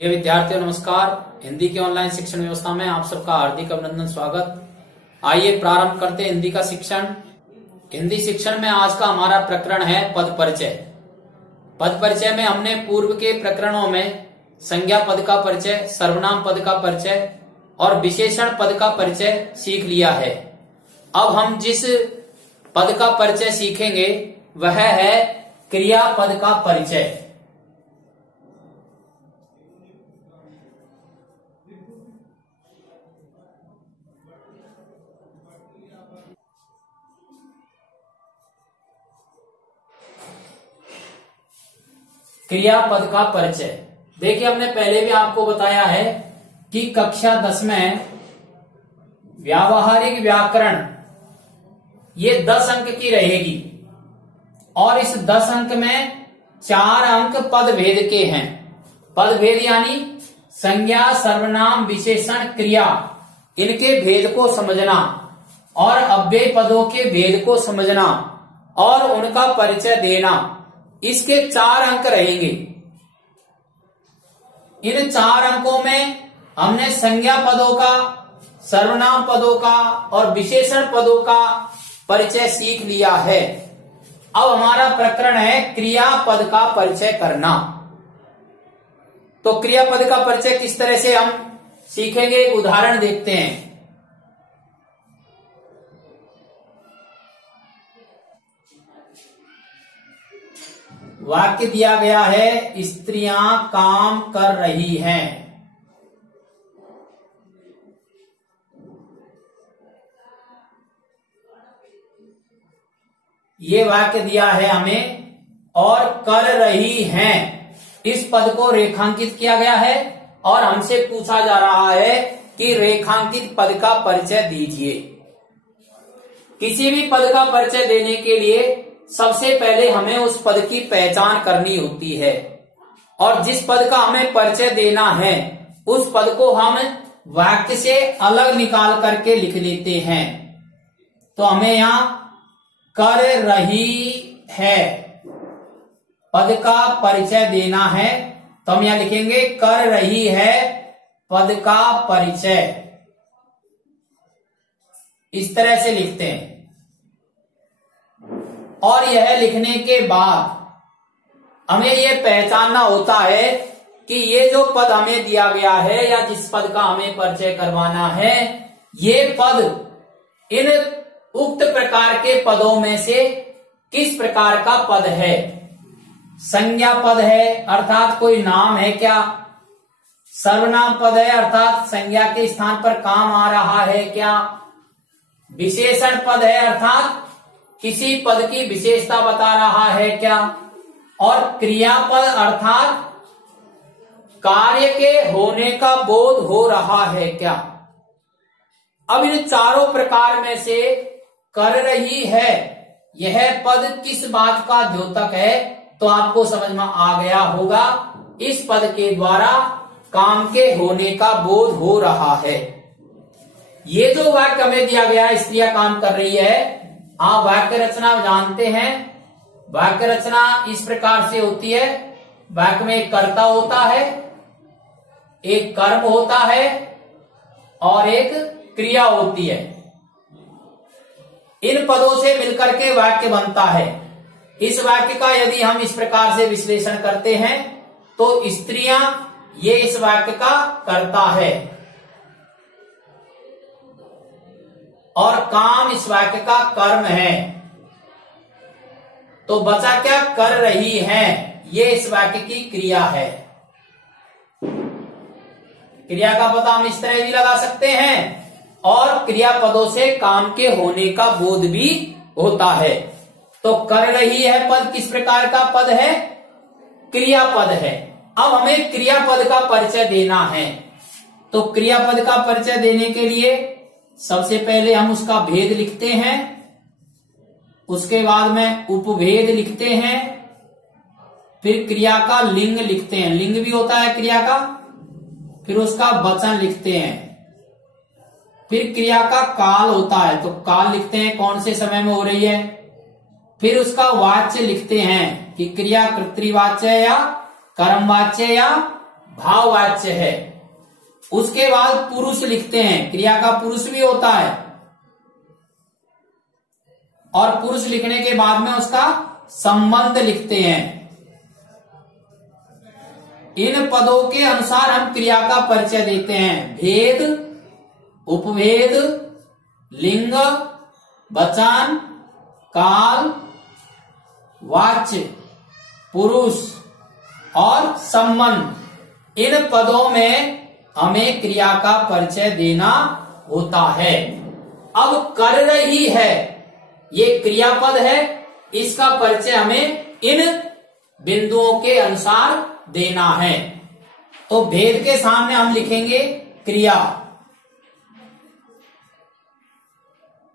ये विद्यार्थियों नमस्कार। हिंदी की ऑनलाइन शिक्षण व्यवस्था में आप सबका हार्दिक अभिनंदन स्वागत। आइए प्रारंभ करते हैं हिंदी का शिक्षण। हिंदी शिक्षण में आज का हमारा प्रकरण है पद परिचय। पद परिचय में हमने पूर्व के प्रकरणों में संज्ञा पद का परिचय, सर्वनाम पद का परिचय और विशेषण पद का परिचय सीख लिया है। अब हम जिस पद का परिचय सीखेंगे वह है क्रियापद का परिचय। क्रियापद का परिचय देखिए, हमने पहले भी आपको बताया है कि कक्षा 10 में व्यावहारिक व्याकरण ये 10 अंक की रहेगी और इस 10 अंक में 4 अंक पद भेद के हैं। पद भेद यानी संज्ञा, सर्वनाम, विशेषण, क्रिया, इनके भेद को समझना और अव्यय पदों के भेद को समझना और उनका परिचय देना, इसके 4 अंक रहेंगे। इन 4 अंकों में हमने संज्ञा पदों का, सर्वनाम पदों का और विशेषण पदों का परिचय सीख लिया है। अब हमारा प्रकरण है क्रियापद का परिचय करना। तो क्रियापद का परिचय किस तरह से हम सीखेंगे, एक उदाहरण देखते हैं। वाक्य दिया गया है, स्त्रियां काम कर रही हैं। ये वाक्य दिया है हमें और कर रही हैं, इस पद को रेखांकित किया गया है और हमसे पूछा जा रहा है कि रेखांकित पद का परिचय दीजिए। किसी भी पद का परिचय देने के लिए सबसे पहले हमें उस पद की पहचान करनी होती है और जिस पद का हमें परिचय देना है उस पद को हम वाक्य से अलग निकाल करके लिख देते हैं। तो हमें यहां कर रही है पद का परिचय देना है, तो हम यहां लिखेंगे कर रही है पद का परिचय। इस तरह से लिखते हैं और यह लिखने के बाद हमें यह पहचानना होता है कि ये जो पद हमें दिया गया है या जिस पद का हमें परिचय करवाना है, ये पद इन उक्त प्रकार के पदों में से किस प्रकार का पद है। संज्ञा पद है अर्थात कोई नाम है क्या, सर्वनाम पद है अर्थात संज्ञा के स्थान पर काम आ रहा है क्या, विशेषण पद है अर्थात किसी पद की विशेषता बता रहा है क्या, और क्रियापद अर्थात कार्य के होने का बोध हो रहा है क्या। अब इन चारों प्रकार में से कर रही है यह पद किस बात का द्योतक है, तो आपको समझ में आ गया होगा, इस पद के द्वारा काम के होने का बोध हो रहा है। ये जो वाक्य हमें दिया गया है, स्त्रियां काम कर रही है, आप वाक्य रचना जानते हैं। वाक्य रचना इस प्रकार से होती है, वाक्य में एक कर्ता होता है, एक कर्म होता है और एक क्रिया होती है। इन पदों से मिलकर के वाक्य बनता है। इस वाक्य का यदि हम इस प्रकार से विश्लेषण करते हैं तो स्त्रियां ये इस वाक्य का कर्ता है और काम इस वाक्य का कर्म है। तो बचा क्या, कर रही है, ये इस वाक्य की क्रिया है। क्रिया का पता हम इस तरह भी लगा सकते हैं और क्रियापदों से काम के होने का बोध भी होता है। तो कर रही है पद किस प्रकार का पद है, क्रियापद है। अब हमें क्रियापद का परिचय देना है। तो क्रियापद का परिचय देने के लिए सबसे पहले हम उसका भेद लिखते हैं, उसके बाद में उपभेद लिखते हैं, फिर क्रिया का लिंग लिखते हैं, लिंग भी होता है क्रिया का, फिर उसका वचन लिखते हैं, फिर क्रिया का काल होता है तो काल लिखते हैं कौन से समय में हो रही है, फिर उसका वाच्य लिखते हैं कि क्रिया कर्तृवाच्य या कर्मवाच्य या भाववाच्य है। उसके बाद पुरुष लिखते हैं, क्रिया का पुरुष भी होता है, और पुरुष लिखने के बाद में उसका संबंध लिखते हैं। इन पदों के अनुसार हम क्रिया का परिचय देते हैं। भेद, उपभेद, लिंग, वचन, काल, वाच्य, पुरुष और संबंध, इन पदों में हमें क्रिया का परिचय देना होता है। अब कर रही है, ये क्रियापद है, इसका परिचय हमें इन बिंदुओं के अनुसार देना है। तो भेद के सामने हम लिखेंगे क्रिया।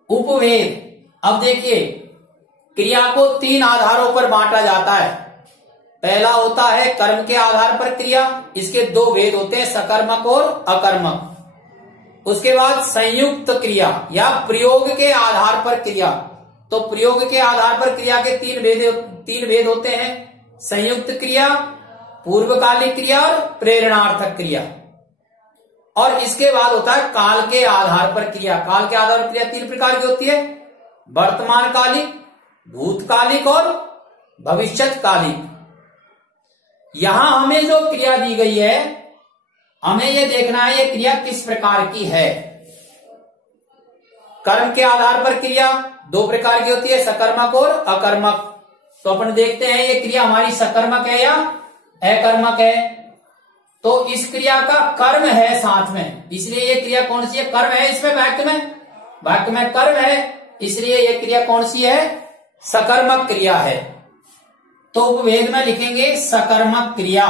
उपभेद, अब देखिए क्रिया को 3 आधारों पर बांटा जाता है। पहला होता है कर्म के आधार पर क्रिया, इसके 2 भेद होते हैं, सकर्मक और अकर्मक। उसके बाद संयुक्त क्रिया या प्रयोग के आधार पर क्रिया। तो प्रयोग के आधार पर क्रिया के 3 भेद होते हैं, संयुक्त क्रिया, पूर्वकालिक क्रिया और प्रेरणार्थक क्रिया। और इसके बाद होता है काल के आधार पर क्रिया। काल के आधार पर क्रिया 3 प्रकार की होती है, वर्तमानकालिक, भूतकालिक और भविष्यत्कालिक। यहां हमें जो क्रिया दी गई है, हमें यह देखना है ये क्रिया किस प्रकार की है। कर्म के आधार पर क्रिया 2 प्रकार की होती है, सकर्मक और अकर्मक। तो अपन देखते हैं ये क्रिया हमारी सकर्मक है या अकर्मक है। तो इस क्रिया का कर्म है साथ में, इसलिए ये क्रिया कौन सी है, कर्म है इसमें, वाक्य में कर्म है, इसलिए ये क्रिया कौन सी है, सकर्मक क्रिया है। तो उपभेद में लिखेंगे सकर्मक क्रिया।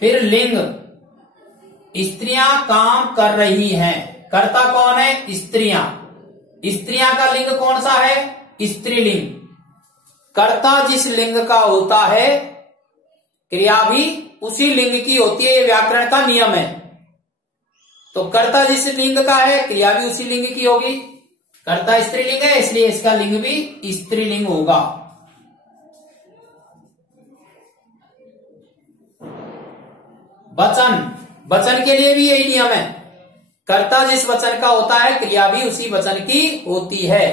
फिर लिंग, स्त्रियां काम कर रही हैं। कर्ता कौन है, स्त्रियां। स्त्रियां का लिंग कौन सा है, स्त्रीलिंग। कर्ता जिस लिंग का होता है, क्रिया भी उसी लिंग की होती है, ये व्याकरण का नियम है। तो कर्ता जिस लिंग का है, क्रिया भी उसी लिंग की होगी। कर्ता स्त्रीलिंग है, इसलिए इसका लिंग भी स्त्रीलिंग होगा। वचन, वचन के लिए भी यही नियम है, कर्ता जिस वचन का होता है, क्रिया भी उसी वचन की होती है।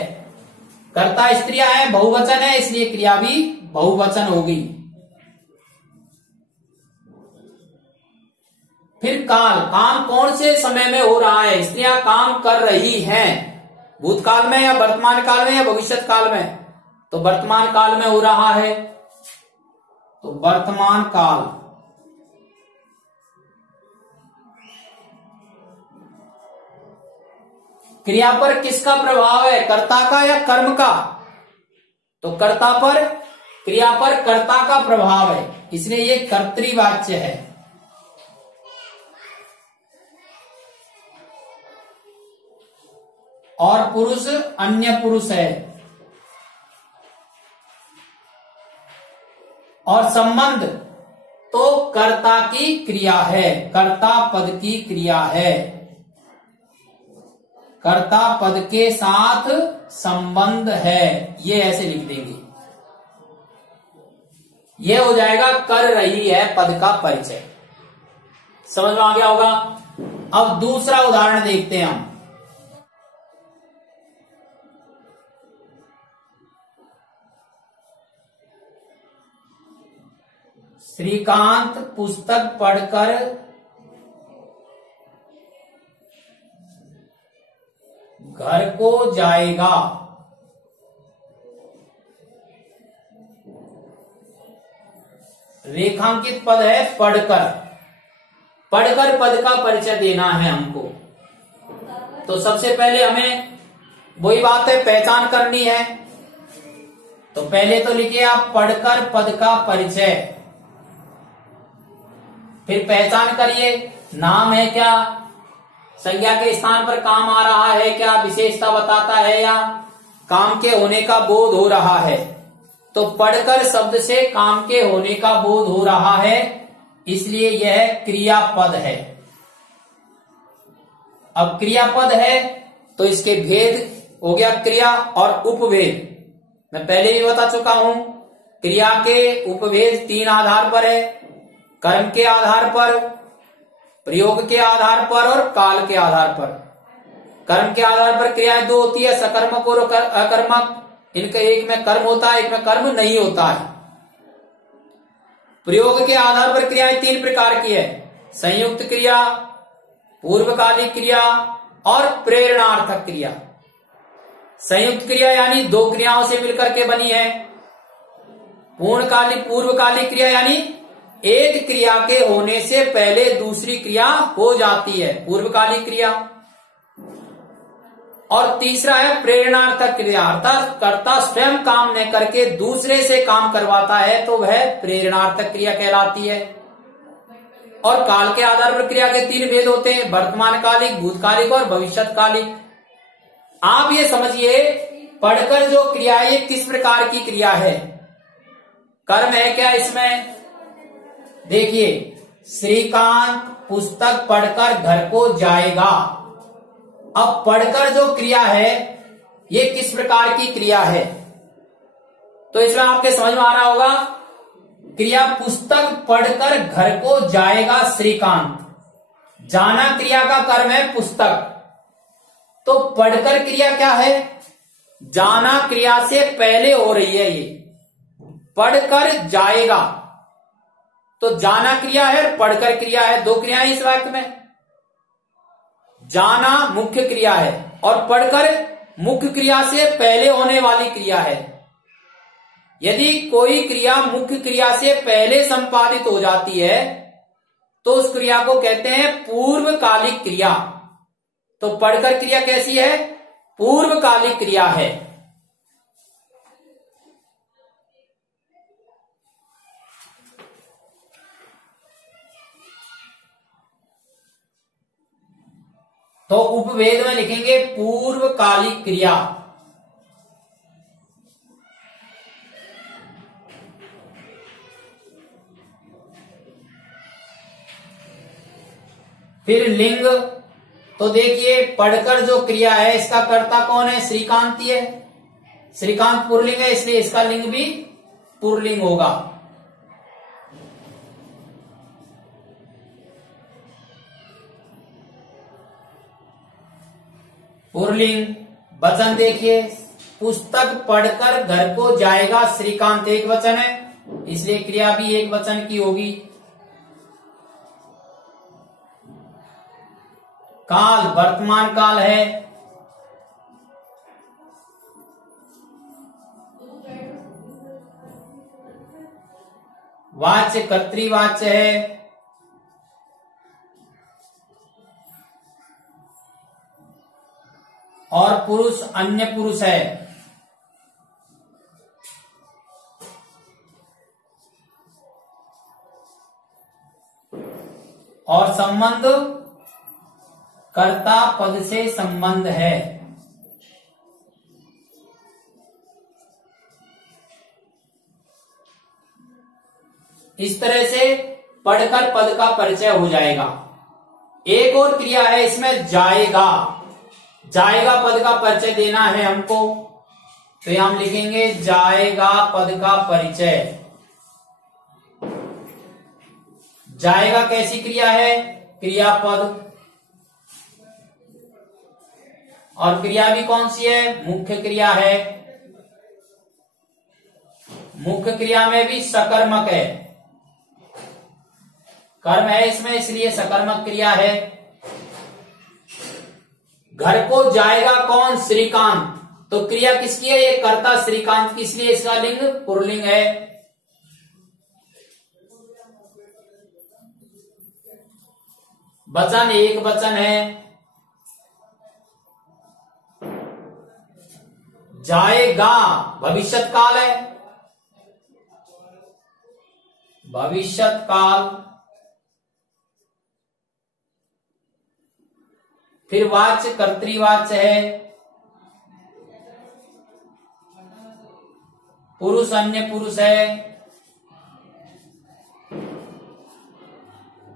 कर्ता स्त्रियां है, बहुवचन है, इसलिए क्रिया भी बहुवचन होगी। फिर काल, काम कौन से समय में हो रहा है, स्त्रियां काम कर रही हैं, भूतकाल में या वर्तमान काल में या भविष्यत काल में। तो वर्तमान काल में हो रहा है, तो वर्तमान काल। क्रिया पर किसका प्रभाव है, कर्ता का या कर्म का। तो कर्ता पर, क्रिया पर कर्ता का प्रभाव है, इसलिए ये कर्तृवाच्य है। और पुरुष अन्य पुरुष है। और संबंध तो कर्ता की क्रिया है, कर्ता पद की क्रिया है, कर्ता पद के साथ संबंध है, ये ऐसे लिख देंगे। ये हो जाएगा कर रही है पद का परिचय। समझ में आ गया होगा। अब दूसरा उदाहरण देखते हैं हम। श्रीकांत पुस्तक पढ़कर घर को जाएगा। रेखांकित पद है पढ़कर। पढ़कर पद का परिचय देना है हमको। तो सबसे पहले हमें वही बात है, पहचान करनी है। तो पहले तो लिखिए आप पढ़कर पद का परिचय। फिर पहचान करिए, नाम है क्या, संज्ञा के स्थान पर काम आ रहा है क्या, विशेषता बताता है या काम के होने का बोध हो रहा है। तो पढ़कर शब्द से काम के होने का बोध हो रहा है, इसलिए यह क्रियापद है। अब क्रियापद है तो इसके भेद हो गया क्रिया और उपभेद। मैं पहले भी बता चुका हूं, क्रिया के उपभेद 3 आधार पर है, कर्म के आधार पर, प्रयोग के आधार पर और काल के आधार पर। कर्म के आधार पर क्रियाएं 2 होती है, सकर्मक और अकर्मक। इनका एक में कर्म होता है, एक में कर्म नहीं होता है। प्रयोग के आधार पर क्रियाएं 3 प्रकार की है, संयुक्त क्रिया, पूर्वकालिक क्रिया और प्रेरणार्थक क्रिया। संयुक्त क्रिया यानी 2 क्रियाओं से मिलकर के बनी है। पूर्वकालिक क्रिया यानी एक क्रिया के होने से पहले दूसरी क्रिया हो जाती है, पूर्वकालिक क्रिया। और तीसरा है प्रेरणार्थक क्रिया, अर्थात कर्ता स्वयं काम न करके दूसरे से काम करवाता है तो वह प्रेरणार्थक क्रिया कहलाती है। और काल के आधार पर क्रिया के 3 भेद होते हैं, वर्तमान कालिक, भूतकालिक और भविष्यकालिक। आप ये समझिए पढ़कर जो क्रिया है ये किस प्रकार की क्रिया है। कर्म है क्या इसमें? देखिए, श्रीकांत पुस्तक पढ़कर घर को जाएगा। अब पढ़कर जो क्रिया है ये किस प्रकार की क्रिया है, तो इसमें आपके समझ में आ रहा होगा। क्रिया पुस्तक पढ़कर घर को जाएगा श्रीकांत, जाना क्रिया का कर्म है पुस्तक, तो पढ़कर क्रिया क्या है? जाना क्रिया से पहले हो रही है। ये पढ़कर जाएगा तो जाना क्रिया है, पढ़कर क्रिया है, 2 क्रियाएं इस वाक्य में। जाना मुख्य क्रिया है और पढ़कर मुख्य क्रिया से पहले होने वाली क्रिया है। यदि कोई क्रिया मुख्य क्रिया से पहले संपादित हो जाती है तो उस क्रिया को कहते हैं पूर्वकालिक क्रिया। तो पढ़कर क्रिया कैसी है? पूर्वकालिक क्रिया है। तो उपवेद में लिखेंगे पूर्वकालिक क्रिया। फिर लिंग, तो देखिए पढ़कर जो क्रिया है इसका कर्ता कौन है? श्रीकांत ही है। श्रीकांत पुल्लिंग है इसलिए इसका लिंग भी पुल्लिंग होगा। पुल्लिंग वचन देखिए, पुस्तक पढ़कर घर को जाएगा श्रीकांत एक वचन है इसलिए क्रिया भी एक वचन की होगी। काल वर्तमान काल है। वाच्य कर्तृवाच्य है। और पुरुष अन्य पुरुष है। और संबंध कर्ता पद से संबंध है। इस तरह से पढ़कर पद का परिचय हो जाएगा। एक और क्रिया है इसमें जाएगा। जाएगा पद का परिचय देना है हमको, तो यहां हम लिखेंगे जाएगा पद का परिचय। जाएगा कैसी क्रिया है? क्रियापद। और क्रिया भी कौन सी है? मुख्य क्रिया है। मुख्य क्रिया में भी सकर्मक है, कर्म है इसमें इसलिए सकर्मक क्रिया है। घर को जाएगा कौन? श्रीकांत, तो क्रिया किसकी है? ये कर्ता श्रीकांत की, इसलिए इसका लिंग पुल्लिंग है। वचन एक वचन है। जाएगा भविष्यत काल है। भविष्यत काल। फिर वाच्य कर्तृवाच्य है। पुरुष अन्य पुरुष है।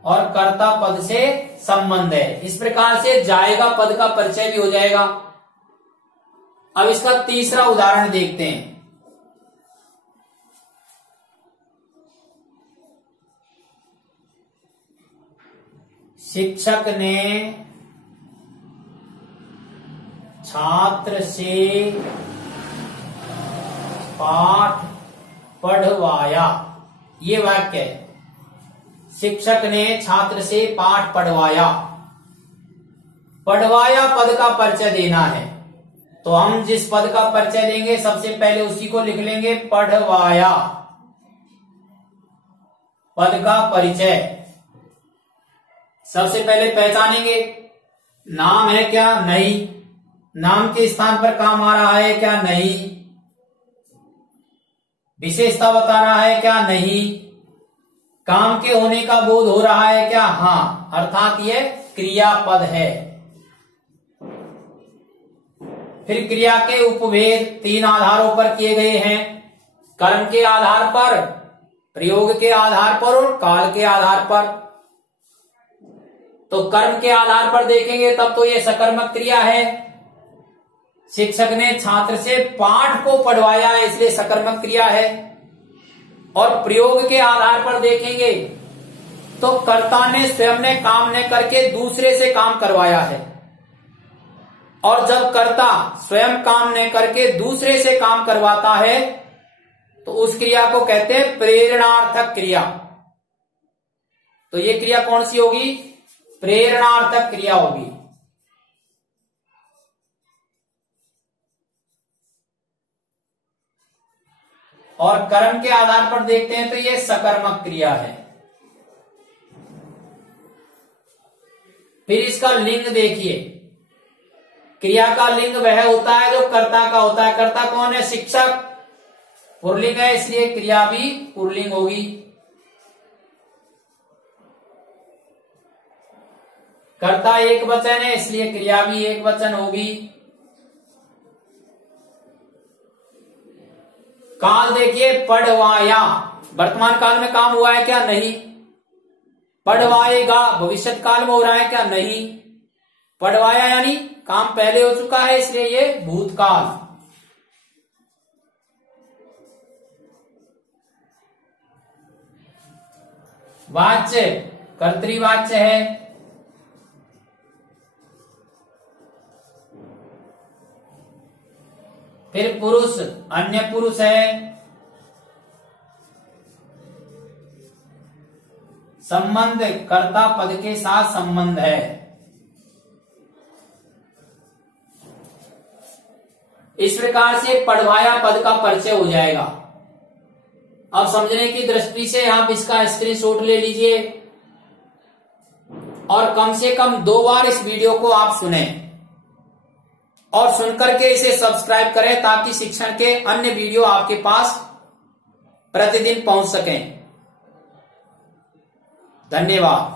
और कर्ता पद से संबंध है। इस प्रकार से जाएगा पद का परिचय भी हो जाएगा। अब इसका तीसरा उदाहरण देखते हैं। शिक्षक ने छात्र से पाठ पढ़वाया। ये वाक्य है, शिक्षक ने छात्र से पाठ पढ़वाया। पढ़वाया पद का परिचय देना है, तो हम जिस पद का परिचय देंगे सबसे पहले उसी को लिख लेंगे, पढ़वाया। पद का परिचय सबसे पहले पहचानेंगे, नाम है क्या, नहीं। नाम के स्थान पर काम आ रहा है क्या, नहीं। विशेषता बता रहा है क्या, नहीं। काम के होने का बोध हो रहा है क्या, हाँ, अर्थात यह क्रियापद है। फिर क्रिया के उपभेद 3 आधारों पर किए गए हैं, कर्म के आधार पर, प्रयोग के आधार पर और काल के आधार पर। तो कर्म के आधार पर देखेंगे तब तो ये सकर्मक क्रिया है। शिक्षक ने छात्र से पाठ को पढ़वाया, इसलिए सकर्मक क्रिया है। और प्रयोग के आधार पर देखेंगे तो कर्ता ने स्वयं ने काम न करके दूसरे से काम करवाया है। और जब कर्ता स्वयं काम न करके दूसरे से काम करवाता है तो उस क्रिया को कहते हैं प्रेरणार्थक क्रिया। तो ये क्रिया कौन सी होगी, प्रेरणार्थक क्रिया होगी। और कर्म के आधार पर देखते हैं तो ये सकर्मक क्रिया है। फिर इसका लिंग देखिए, क्रिया का लिंग वह होता है जो कर्ता का होता है। कर्ता कौन है, शिक्षक, पुल्लिंग है, इसलिए क्रिया भी पुल्लिंग होगी। कर्ता एक वचन है, इसलिए क्रिया भी एक वचन होगी। काल देखिए, पढ़वाया, वर्तमान काल में काम हुआ है क्या, नहीं। पढ़वाएगा, भविष्य काल में हो रहा है क्या, नहीं। पढ़वाया यानी काम पहले हो चुका है, इसलिए ये भूतकाल। वाच्य कर्तृवाच्य है। फिर पुरुष अन्य पुरुष है। संबंध कर्ता पद के साथ संबंध है। इस प्रकार से पढ़वाया पद का परिचय हो जाएगा। अब समझने की दृष्टि से आप इसका स्क्रीनशॉट ले लीजिए और कम से कम 2 बार इस वीडियो को आप सुने और सुनकर के इसे सब्सक्राइब करें ताकि शिक्षण के अन्य वीडियो आपके पास प्रतिदिन पहुंच सकें। धन्यवाद।